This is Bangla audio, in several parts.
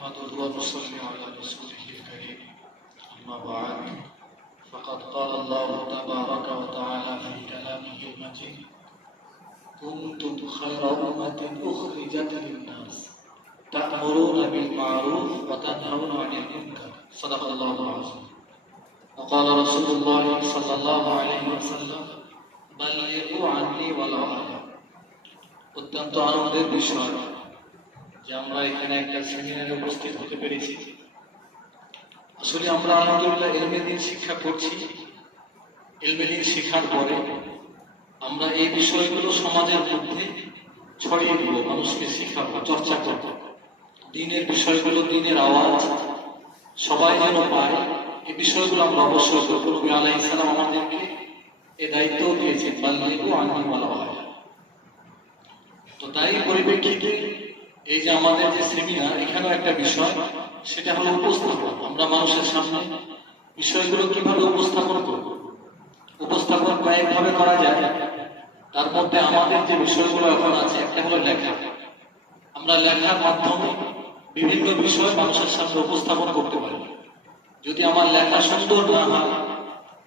نحمده ونصلي على رسوله الكريم أما بعد فقد قال الله تبارك وتعالى في كلامه المجيد كنتم خير أمة أخرجت للناس تأمرون بالمعروف وتنهون عن المنكر صدق الله العظيم وقال رسول الله صلى الله عليه وسلم بلغوا عني ولو آية অত্যন্ত আনন্দের বিষয় যে আমরা এখানে একটা সেমিনারে উপস্থিত হতে পেরেছি। আসলে আমরা আলহামদুলিল্লাহ ইলমে দ্বীন শিক্ষা করছি। ইলমে দ্বীন শেখার পরে আমরা এই বিষয়গুলো সমাজের মধ্যে ছড়িয়ে দিব, মানুষকে শেখাবো, চর্চা করব। দ্বীনের বিষয়গুলো, দ্বীনের আওয়াজ সবাই যেন পায়, এই বিষয়গুলো আমরা অবশ্যই করব। নবী আলাইহিস সালাম আমাদেরকে এই দায়িত্ব দিয়েছেন, বাল্লিগু আন্নী ওয়ালাউ আয়া। তো তাই পরিপ্রেক্ষিতে এই যে আমাদের যে সেমিনার, এখানেও একটা বিষয়, সেটা হলো উপস্থাপন। আমরা মানুষের সামনে বিষয়গুলো কিভাবে উপস্থাপন করব। উপস্থাপন কয়েকভাবে করা যায়, তার মধ্যে আমাদের যে বিষয়গুলো এখন আছে, একটা হলো লেখা। আমরা লেখার মাধ্যমে বিভিন্ন বিষয় মানুষের সামনে উপস্থাপন করতে পারি। যদি আমার লেখা সুন্দর না হয়,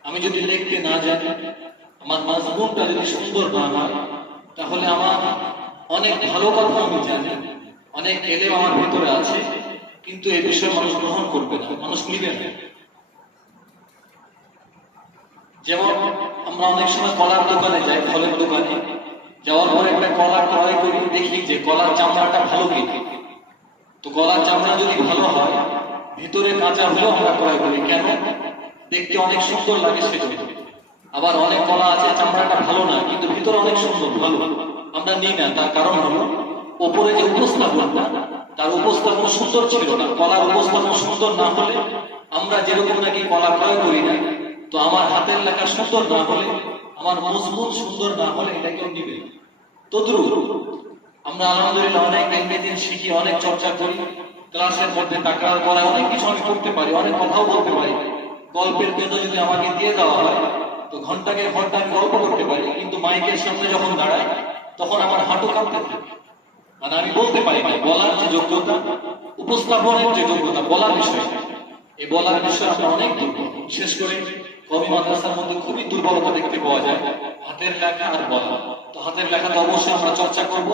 আমি যদি লিখতে না জানি, আমার মাজমুনটা যদি সুন্দর না হয়, তাহলে আমার অনেক ভালো কথা আমি জানি, অনেক এলেম আমার ভিতরে আছে, কিন্তু এই বিষয়ে মানুষ গ্রহণ করবে না, মানুষ নিবে না। যেমন আমরা অনেক সময় কলার দোকানে যাই, ফলের দোকানে যাওয়ার পরে একটা কলা ক্রয় করি, দেখি যে কলার চামড়াটা ভালো কিনা। তো কলার চামড়া যদি ভালো হয়, ভিতরে কাঁচা হলেও আমরা ক্রয় করি, কেন? দেখতে অনেক সুন্দর লাগে সেজন্য। আবার অনেক কলা আছে চামড়াটা ভালো না, কিন্তু ভিতরে অনেক সুন্দর, ভালো, আমরা নিই না। তার কারণ হলো ওপরে যে উপস্থাপনটা, তার উপস্থাপন সুন্দর ছিল না। কলার উপস্থাপন সুন্দর না হলে আমরা যেরকম নাকি কলা ক্রয় করি না, তো আমার হাতের লেখা সুন্দর না হলে, আমার মজমুন সুন্দর না হলে, এটা কেউ নিবে। তদ্রুপ আমরা আলহামদুলিল্লাহ অনেক ইলমে দ্বীন শিখি, অনেক চর্চা করি, ক্লাসের মধ্যে তাকরার করা, অনেক কিছু আমি করতে পারি, অনেক কথাও বলতে পারি। গল্পের জন্য যদি আমাকে দিয়ে দেওয়া হয়, তো ঘন্টাকে ঘন্টা আমি গল্প করতে পারি, কিন্তু মাইকের সামনে যখন দাঁড়াই, তখন আমার হাঁটু কাঁপতে থাকে। মানে আমি বলতে পারি না। বলার যে যোগ্যতা, উপস্থাপনের যে যোগ্যতা, বলার বিষয়, এই বলার বিষয়ে আমরা অনেক দুর্বল। বিশেষ করে কওমি মাদ্রাসার মধ্যে খুবই দুর্বলতা দেখতে পাওয়া যায়, হাতের লেখা আর বলা। তো হাতের লেখা তো অবশ্যই আমরা চর্চা করব,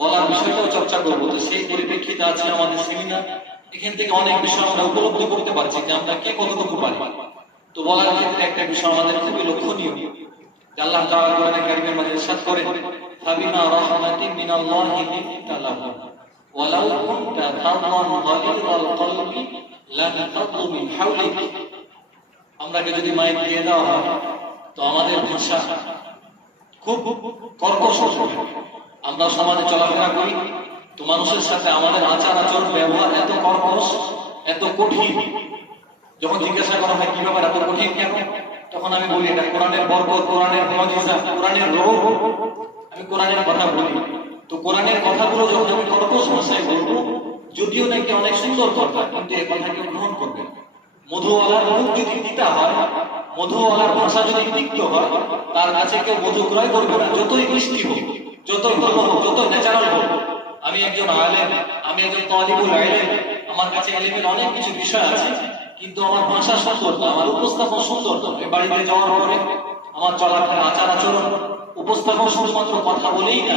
বলার বিষয়টাও চর্চা করব। তো সেই পরিপ্রেক্ষিতে আছে আমাদের সেমিনার। এখান থেকে অনেক বিষয় আমরা উপলব্ধি করতে পারছি যে আমরা কে কতটুকু পারি। তো বলার ক্ষেত্রে একটা বিষয় আমাদের খুবই লক্ষণীয়, যে আল্লাহ তাআলা কোরআনে কারীমের মধ্যে ইরশাদ করেন, ফাবিমা রাহমাতিন মিনাল্লাহি লিনতা লাহুম ওয়ালাউ কুনতা ফাযযান গালিযাল কলবি লানফাদ্দু মিন হাওলিক। আমরাকে যদি মাইক দিয়ে দেওয়া হয়, তো আমাদের ভাষা খুব কর্কশ হবে। আমরা সমাজে চলাফেরা করি, তো মানুষের সাথে আমাদের আচার আচরণ, ব্যবহার এত কর্কশ, এত কঠিন। যখন জিজ্ঞাসা করা হয় কি ব্যাপার এত কঠিন কেন, তখন আমি বলি এটা কোরআনের বরকত, কোরআনের মুজিজা, কোরআনের রূহ, আমি কোরআনের কথা বলি। তো কোরআনের কথাগুলো যখন আমি কর্কশ ভাষায় বলবো, যদিও নাকি অনেক সুন্দর কথা, কিন্তু এই কথা কেউ গ্রহণ করবে না। মধুওয়ালার মুখ যদি তিতা হয়, মধুওয়ালার ভাষা যদি তিক্ত হয়, তার কাছে কেউ মধু ক্রয় করবে না, যতই মিষ্টি হোক, যতই ভালো হোক, যত ন্যাচারাল হোক। আমি একজন আলেম, আমি একজন তালিবুল ইলম, আমার কাছে ইলমের অনেক কিছু বিষয় আছে, কিন্তু আমার ভাষা সুন্দর না, আমার উপস্থাপন সুন্দর না। এই বাড়িতে যাওয়ার পরে আমার চলাফেরা, আচার আচরণ, উপস্থাপন শুধুমাত্র কথা বলেই না,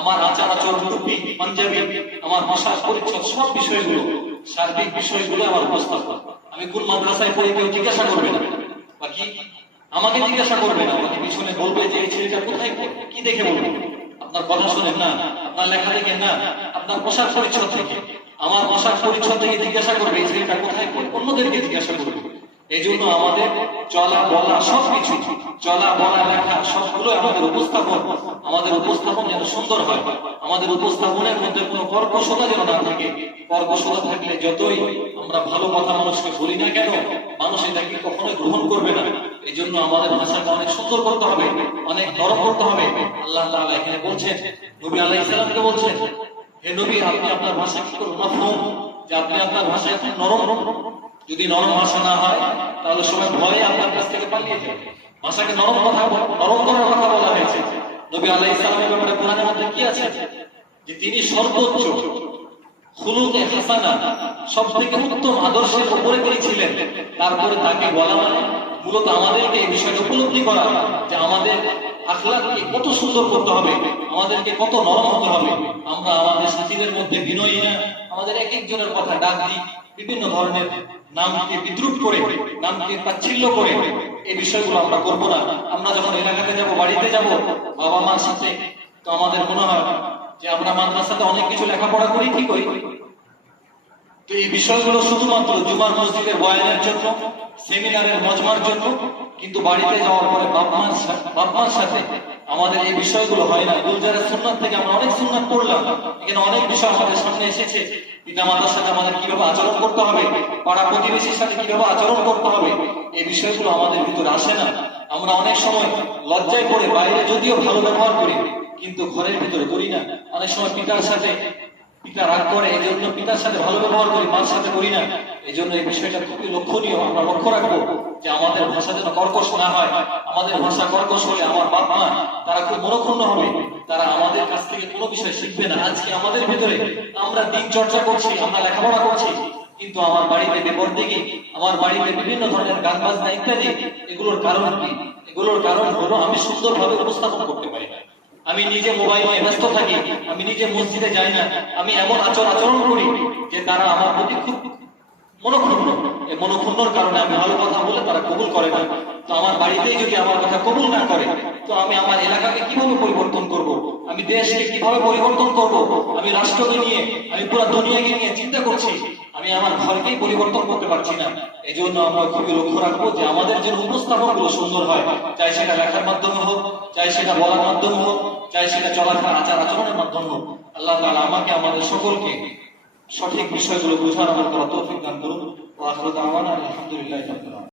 আমার আচার আচরণ, টুপি, পাঞ্জাবি, আমার ভাষার পরিচ্ছদ, সব বিষয়গুলো, সার্বিক বিষয়গুলো আমার উপস্থাপন। আমি কোন মাদ্রাসায় পড়ি কেউ জিজ্ঞাসা করবে না, বাকি আমাকে জিজ্ঞাসা করবে না, আমাকে পিছনে বলবে যে এই ছেলেটা কোথায় পড়ে, কি দেখে বলবে? আপনার কথা শোনেন না, আপনার লেখা দেখেন না, আপনার পোশাক পরিচ্ছদ থেকে, আমার পোশাক পরিচ্ছদ থেকে জিজ্ঞাসা করবে এই ছেলেটা কোথায় পড়ে, অন্যদেরকে জিজ্ঞাসা করবে। এই জন্য আমাদের চলা বলা সবকিছু, চলা বলা লেখা সবগুলো আমাদের উপস্থাপন, আমাদের উপস্থাপন যেন সুন্দর হয়। আমাদের উপস্থাপনের মধ্যে কোনো কর্কশতা যেন না থাকে। কর্কশতা থাকলে যতই আমরা ভালো কথা মানুষকে বলি না কেন, মানুষ এটাকে কখনোই গ্রহণ করবে না। এই জন্য আমাদের ভাষাকে অনেক সুন্দর করতে হবে, অনেক নরম করতে হবে। আল্লাহ তাআলা এখানে বলছেন, নবী আলাইহিস সালামকে বলছেন, হে নবী, আপনি আপনার ভাষা কি করুন, মাফহুম, যে আপনি আপনার ভাষা একটু নরম। যদি নরম ভাষা না হয়, তাহলে সবাই ভয়ে আপনার কাছ থেকে পালিয়ে যাবে। ভাষাকে নরম কথা, নরম করার কথা বলা হয়েছে। নবী আলাইহিস সালামের ব্যাপারে কোরআনের মধ্যে কি আছে, যে তিনি সর্বোচ্চ, খুলুকে হাসানা, সব থেকে উত্তম আদর্শের উপরে তিনি ছিলেন। তারপরে তাকে বলা মানে মূলত আমাদেরকে এই বিষয়টা উপলব্ধি করা যে আমাদের আখলাককে কত সুন্দর করতে হবে, আমাদেরকে কত নরম হতে হবে। আমরা আমাদের সাথীদের মধ্যে বিনয়ী না, আমাদের এক একজনের কথা ডাক দিই বিভিন্ন ধরনের নামকে বিদ্রুপ করে, নামকে তাচ্ছিল্য করে, এই বিষয়গুলো আমরা করবো না। আমরা যখন এলাকাতে যাব, বাড়িতে যাব, বাবা মার সাথে, তো আমাদের মনে হয় যে আমরা মাদ্রাসাতে অনেক কিছু লেখাপড়া করি, ঠিক ওই তো এই বিষয়গুলো শুধুমাত্র জুমার মসজিদের বয়ানের জন্য, সেমিনারের মজমার জন্য, কিন্তু বাড়িতে যাওয়ার পরে বাপমার সাথে আমাদের এই বিষয়গুলো হয় না। গুলজারের সুন্নাত থেকে আমরা অনেক সুন্নাত পড়লাম, এখানে অনেক বিষয় আমাদের সামনে এসেছে। পিতা মাতার সাথে আমাদের কিভাবে আচরণ করতে হবে, পাড়া প্রতিবেশীর সাথে কিভাবে আচরণ করতে হবে, এই বিষয়গুলো আমাদের ভিতরে আসে না। আমরা অনেক সময় লজ্জায় পড়ে বাইরে যদিও ভালো ব্যবহার করি, কিন্তু ঘরের ভিতরে করি না। অনেক সময় পিতার সাথে, পিতা রাগ করে, এই জন্য পিতার সাথে ভালো ব্যবহার করি, মার সাথে করি না। এই জন্য এই বিষয়টা খুবই লক্ষণীয়, আমরা লক্ষ্য রাখবো যে আমাদের ভাষা যেন কর্কশ না হয়। আমাদের ভাষা কর্কশ হলে আমার বাপ মা তারা খুব মনক্ষুণ্ণ হবে, তারা আমাদের কাছ থেকে কোনো বিষয় শিখবে না। আজকে আমাদের ভিতরে আমরা দিন চর্চা করছি, আমরা লেখাপড়া করছি, কিন্তু আমার বাড়িতে বেপরদিকে, আমার বাড়িতে বিভিন্ন ধরনের গান বাজনা ইত্যাদি, এগুলোর কারণ কি? এগুলোর কারণ হলো আমি সুন্দরভাবে উপস্থাপন করতে পারি না। আমি নিজে মোবাইল নিয়ে ব্যস্ত থাকি, আমি নিজে মসজিদে যাই না, আমি এমন আচরণ করি যে তারা আমার প্রতি খুব মনক্ষুণ্ণ। এই মনক্ষুণ্ণর কারণে আমি ভালো কথা বলে তারা কবুল করে না। তো আমার বাড়িতেই যদি আমার কথা কবুল না করে, তো আমি আমার এলাকাকে কিভাবে পরিবর্তন করব? আমি দেশকে কিভাবে পরিবর্তন করব? আমি রাষ্ট্রকে নিয়ে, আমি পুরো দুনিয়াকে নিয়ে চিন্তা করছি, আমি আমার ঘরকেই পরিবর্তন করতে পারছি না। এই জন্য আমরা খুবই লক্ষ্য রাখবো যে আমাদের যে উপস্থাপন গুলো সুন্দর হয়, চাই সেটা লেখার মাধ্যমে হোক, চাই সেটা বলার মাধ্যমে হোক, চাই সেটা চলাফেরা আচার আচরণের মাধ্যমে হোক। আল্লাহ তাআলা আমাকে আমাদের সকলকে সঠিক বিষয়গুলো বোঝার আমার করা তৌফিক দান করুন। ওয়া আখিরু দাওয়ানা আলহামদুলিল্লাহি রাব্বিল আলামিন।